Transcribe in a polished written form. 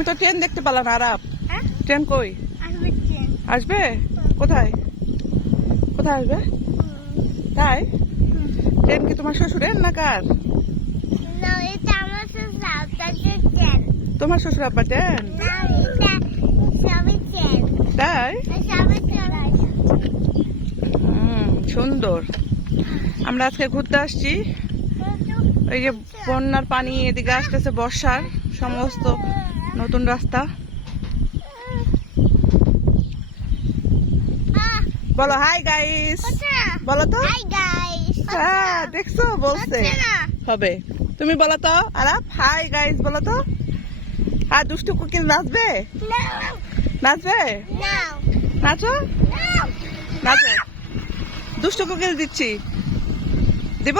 তুমি তো ট্রেন দেখতে পেলা না আরাপ। হ্যাঁ? ট্রেন কই আসবে ট্রেন। আসবে? কোথায় কোথায় আসবে? তাই ট্রেন কি তোমার শ্বশুরের না কার? না, এটা আমার শ্বশুর আব্বাসের ট্রেন। তোমার শ্বশুর আব্বা ট্রেন? না, এটা সবই ট্রেন। তাই সবই ট্রেন। সুন্দর। আমরা আজকে ঘুরতে আসছি। এই যে বন্যার পানি এদিকে আসতেছে, বর্ষার সমস্ত নতুন রাস্তা। বলো হাই গাইস, বলো তো। Hi guys. হ্যাঁ দেখছো, বলছে হবে। তুমি বলো তো আরাপ, হাই গাইস বলো তো। আর দুষ্টু কোকিল নাচবে? নাচবে? নাচো নাচো। দুষ্টু কোকিল দিচ্ছি, দিব।